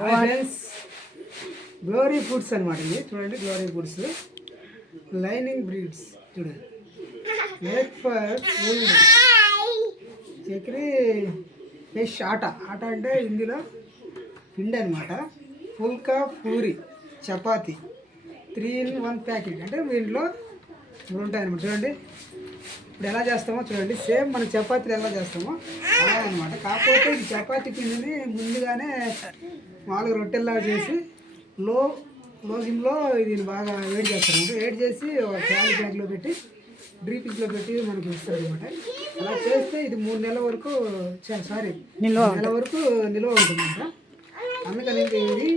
Friends glory foods అనమాట ఇది చూడండి. గ్లోరీ ఫుడ్స్ లైనింగ్ బ్రీడ్స్ చూడండి. Make for old Chakri fish ఆట అంటే ఇందులో పిండి అనమాట. ఫుల్కా పూరి చపాతి 3 in 1 ప్యాకెట్ అంటే దీంట్లో ఇప్పుడు ఉంటాయన్నమాట. చూడండి ఇప్పుడు ఎలా చేస్తామో చూడండి. సేమ్ మన చపాతీలు ఎలా చేస్తామో అలా అనమాట. కాకపోతే ఈ చపాతీ పిండిని ముందుగానే 4 రొట్టెల్లాగా చేసి లో జిమ్లో దీన్ని బాగా వేడి చేస్తారనమాట. వేడి చేసి ఒక బ్యాగ్లో పెట్టి డ్రీపింగ్లో పెట్టి మనకి ఇస్తారు అనమాట. అలా చేస్తే ఇది 3 నెలల వరకు నెల వరకు నిల్వ ఉంటుందంట. అందుకని ఇది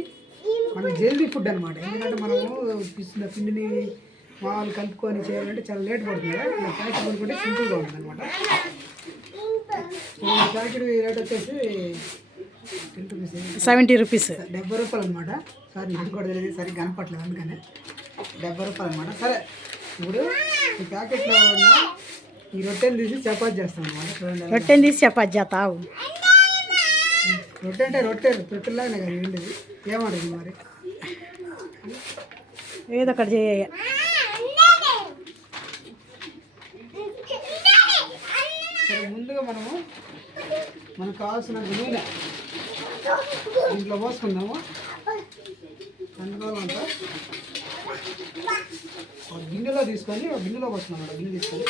మనకి జల్దీ ఫుడ్ అనమాట. ఎందుకంటే మనము పిండిని మామూలు కలుపుకొని చేయాలంటే చాలా లేట్ పడుతుంది కదా. ఇలా ప్యాకెట్ కొనుక్కుంటే సింపుల్గా ఉంటుంది అనమాట. ప్యాకెట్ రేట్ వచ్చేసి 70 రూపీస్ 70 రూపాయలు అనమాట. సార్ నాకు కూడా తెలియదు, సరిగ్గా కనపట్లేదు అందుకని 70 రూపాయలు అనమాట. సరే ఇప్పుడు ఈ ప్యాకెట్లో ఉన్న ఈ రొట్టెలు తీసి చపాతి చేస్తాం అనమాట. చూడండి రొట్టెని తీసి చపాతి చేస్తావు. రొట్టె అంటే రొట్టెలాగానే కదా ఉండేది. ఏమంటుంది మరి ఏదో ఒకటి చేయ. సరే ముందుగా మనకు కావాల్సిన నూనె దీంట్లో పోసుకుందాము. అందుకోవాలి అంతా ఒక గిన్నెలో తీసుకొని ఒక గిన్నెలో పోసుకున్నాం అన్నమాట. గిన్నె తీసుకొని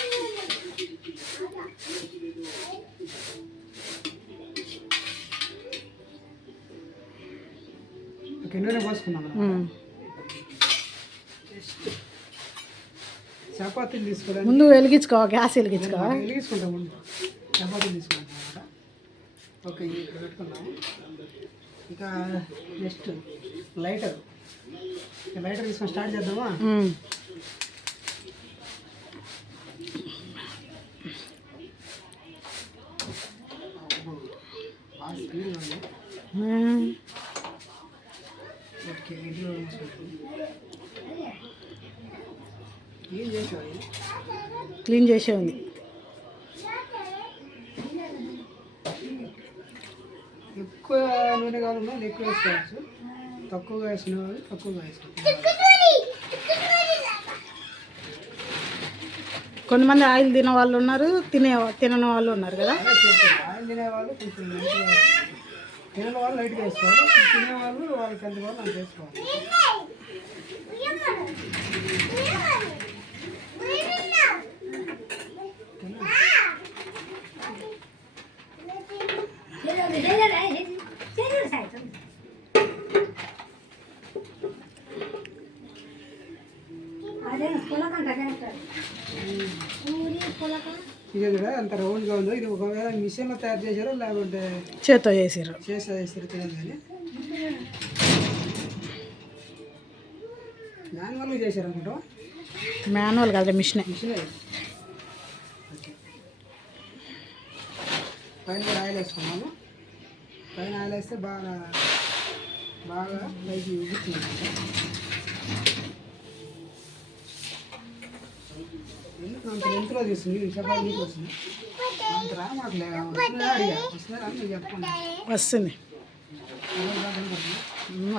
ఒక గిన్నెలో పోసుకున్నాం. చపాతీలు తీసుకోవడానికి ముందు వెలిగించుకోవా, గ్యాస్ వెలిగించుకుంటాం. ముందు చపాతీలు తీసుకుంటాం అనమాట. ఓకే ఇక్కడ పెట్టుకున్నాము. ఇక నెక్స్ట్ లైటర్ తీసుకొని స్టార్ట్ చేద్దామా. ఓకే ఇంట్లో క్లీన్ చేసే ఉంది. ఎక్కువ నూనె కావాలన్నా ఎక్కువ వేసుకోవచ్చు, తక్కువగా వేసిన వాళ్ళు తక్కువగా వేసుకోవచ్చు. కొంతమంది ఆయిల్ తినే వాళ్ళు ఉన్నారు, తినని వాళ్ళు ఉన్నారు కదా. ఆయిల్ తినేవాళ్ళు కొంచెం తినని వాళ్ళు లైట్గా వేసుకోవాలి, తినేవాళ్ళు వాళ్ళకి ఎంత వాళ్ళు అంత వేసుకోవాలి. ఇది కూడా అంత రౌండ్గా ఉందో. ఇది ఒకవేళ మిషన్లో తయారు చేశారో లేకుంటే చేతితో చేసారు తెలియదు కానీ మాన్యువల్గా చేశారు అనుకుంటా. మాన్యువల్ కాదు, మిషనే. ఓకే పైన ఆయిల్ వేసుకున్నాము. పైన ఆయిల్ వేస్తే బాగా పైకి ఉడుకుతుంది. ఎందుకు అంత లెంత్లో తీస్తుంది చపాతీ నీకు వస్తుంది అంత రా మాకు వస్తుందా చెప్పండి. వస్తుంది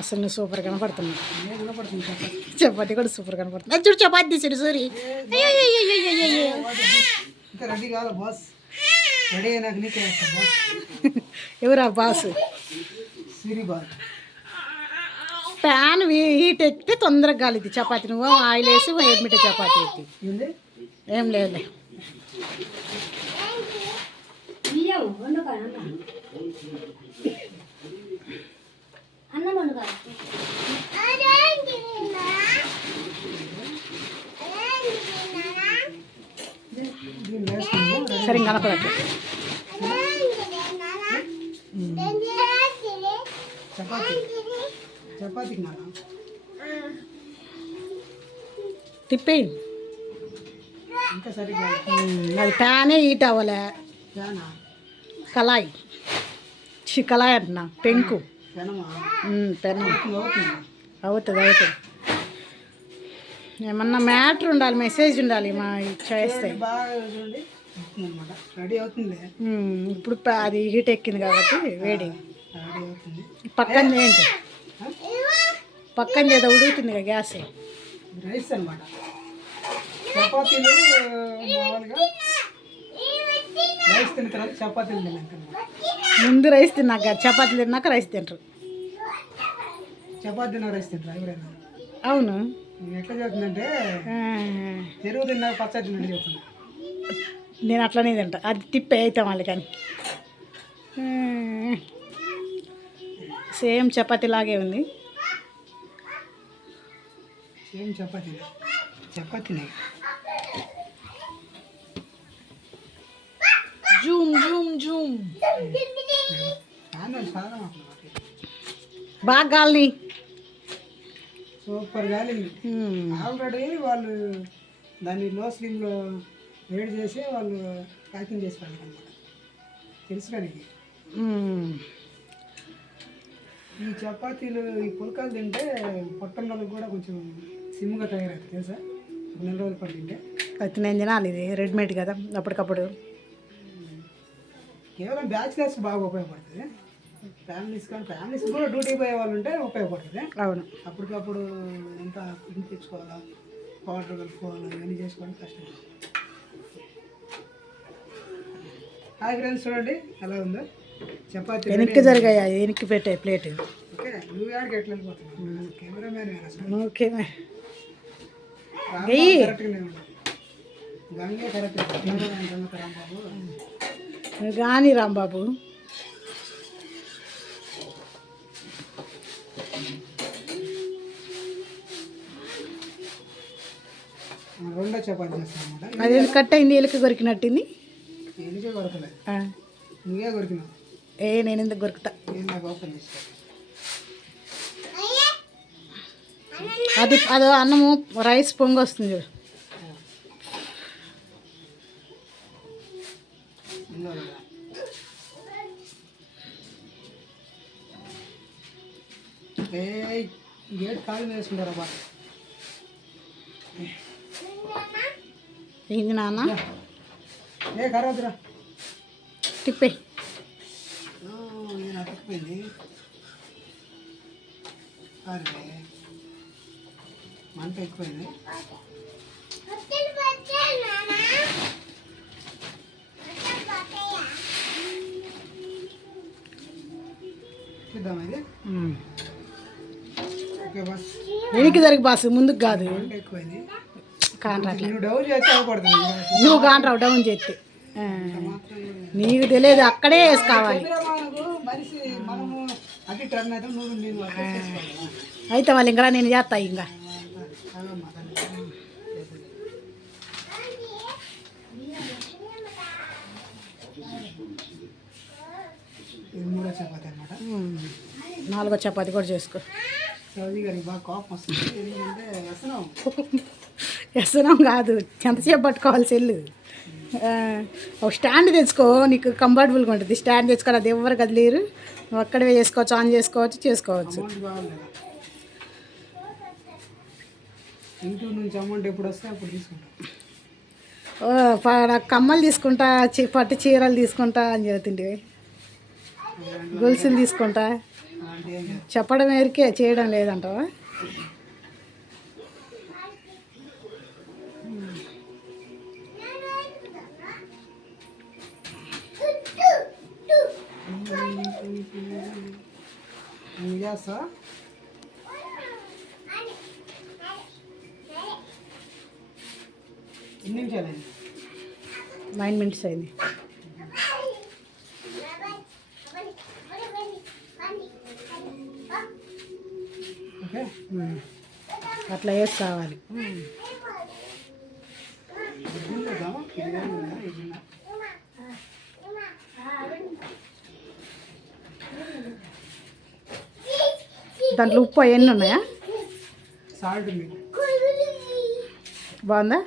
అసలు నువ్వు సూపర్ కనపడుతున్నావు. కనపడుతుంది చపాతీ కూడా సూపర్ కనపడుతుంది. అది చూడు చపాతీ తీసాడు సూరి. ఇంకా రెడీ కాదు బాస్. రెడీ అయినాక నీకే వేస్తా బాస్. ఎవరా బాస్? సిరి బాస్. ప్యాన్ హీట్ ఎక్కితే తొందరగా కాలిద్ది చపాతీ. నువ్వు ఆయిల్ వేసి ఏమిట చపాతీ ఎత్తి ఏం లేదులే. సరే కనపడట్లేదు. చపాతీకి తిప్పి ఇంకా సరిగ్గా అది ప్యానే హీట్ అవ్వలే. కళాయి కళాయి అంటున్నా, పెంకు పెనం అవుతుంది. ఏమన్నా మ్యాటర్ ఉండాలి, మెసేజ్ ఉండాలి మా చేస్తే. రెడీ అవుతుంది ఇప్పుడు అది హీట్ ఎక్కింది కాబట్టి వేడి. పక్కన ఏంటి పక్కన ఏదో ఉడుగుతుంది కదా గ్యాస్. రైస్ అనమాట. చపాతీలు మామూలుగా రైస్ తిన్న తర్వాత చపాతీలు తిన్నాక ముందు రైస్ తిన్నాక చపాతీలు తిన్నాక రైస్ తింటారు. చపాతీ తిన్నా రైస్ తింటారు ఎవరైనా? అవును. ఎట్లా చెప్తుందంటే పెరుగు తిన్నా పచ్చడి తిన్నట్టు చెప్తున్నా. నేను అట్లనే తింటా. అది తిప్పే అవుతాం వాళ్ళు కానీ సేమ్ చపాతీ లాగే ఉంది. సేమ్ చపాతీనే జూమ్ జూమ్ జూమ్ సాధారణ బాగా గాలిని సూపర్ గాలింది. ఆల్రెడీ వాళ్ళు దాన్ని లో స్లిమ్లో వేడి చేసి వాళ్ళు ప్యాకింగ్ చేసి వాళ్ళకి అనమాట. తెలుసు కానీ ఈ చపాతీలు ఈ పుల్కాలు తింటే పొట్టన్నోళ్ళకి కూడా కొంచెం సిమ్గా తయారవుతుంది తెలుసా. 1 నెల రోజుల పాటు తింటే అయితే నేను తినాలి. ఇది రెడీమేడ్ కదా అప్పటికప్పుడు. కేవలం బ్యాచిలర్స్ బాగా ఉపయోగపడుతుంది. ఫ్యామిలీస్ కూడా డ్యూటీ పోయే వాళ్ళు ఉంటే ఉపయోగపడుతుంది. అవును. అప్పటికప్పుడు ఎంత పిండి తెచ్చుకోవాలా, పౌడర్ కలుపుకోవాలా, ఇవన్నీ చేసుకోవడానికి కష్టం. హాయ్ ఫ్రెండ్స్, చూడండి ఎలా ఉందో చపాతీ. వెనక్కి జరిగాయా? వెనక్కి పెట్టే ప్లేట్. ఓకే, నువ్వు ఆడికి ఎట్లా వెళ్ళిపోతున్నావు? కెమెరామ్యాన్ ఓకే కరెక్ట్గానే ఉండదు. గంగే కరెక్ట్ కెమెరామ్యాన్ రాంబాబు. కానీ రాంబాబు రెండో చపాతీ చేస్తాను అనమాట. అది కట్ అయింది, ఎలుక కొరికినట్టుంది. ఎలికే కొరకలే, నువ్వే కొరికినావు. నేను ఎందుకు కొరుకుతా? నేను నాకు ఓపెన్ చేస్తాను. అదో అన్నము రైస్ పొంగి వస్తుంది చూడు. గేట్ ఖాళీ వేసుకుంటారా బాగా? ఏంది నాన్న? కరవద్దురా, తిప్పే. నేను అతుక్కుపోయింది. అదే మంట ఎక్కువైంది. చూద్దాం ఇది. ఓకే బస్, వెనక్కి జరిగి బాస్, ముందుకు కాదు. మంట ఎక్కువైంది. కాంట్రాక్ట్ నువ్వు డౌన్ చేస్తే అవపడుతుంది. నువ్వు కాంట్రావు డౌన్ చేస్తే నీకు తెలియదు, అక్కడే వేసుకోవాలి. మనిషి మనము అటు టర్న్ అయితే నువ్వు నేను అయితే వాళ్ళు ఇంకా నేను చేస్తా. ఇంకా ఇది 3వ చపాతీ అనమాట. 4వ చపాతీ కూడా చేసుకో. సౌదీ గారికి బాగా కోపం వస్తుంది. ఎందుకంటే వ్యసనం. వ్యసనం కాదు, ఎంతసేపు పట్టుకోవాలి సెల్లు. ఒక స్టాండ్ తెచ్చుకో, నీకు కంఫర్టబుల్గా ఉంటుంది. స్టాండ్ తెచ్చుకోవాలి, అది ఎవరు కదిలేరు. నువ్వు అక్కడే చేసుకోవచ్చు, ఆన్ చేసుకోవచ్చు. అమౌంట్ కావాలి కదా, ఇంటి నుంచి అమౌంట్ ఎప్పుడు వస్తే అప్పుడు తీసుకుంటాం. నాకు కమ్మలు తీసుకుంటా, పట్టు చీరలు తీసుకుంటా అని చెబుతుంటే, గొలుసులు తీసుకుంటా. అలాంటి ఏం లేదు. చెప్పడం మేరకే, చేయడం లేదంటావా? నువ్వు చేస్తా. ఎన్ని నిమిషాలండి? 9 minutes అయింది. ఓకే, అట్లా వేసుకోవాలి. దాంట్లో ఉప్పు అవన్నీ ఉన్నాయా? సాల్ట్ ఉంది. బాగుందా?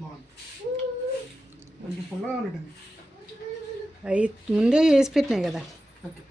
బాగుంది, కొంచెం పుల్లగా ఉంటుంది. అవి ముందే వేసి పెట్టినాయి కదా. ఓకే.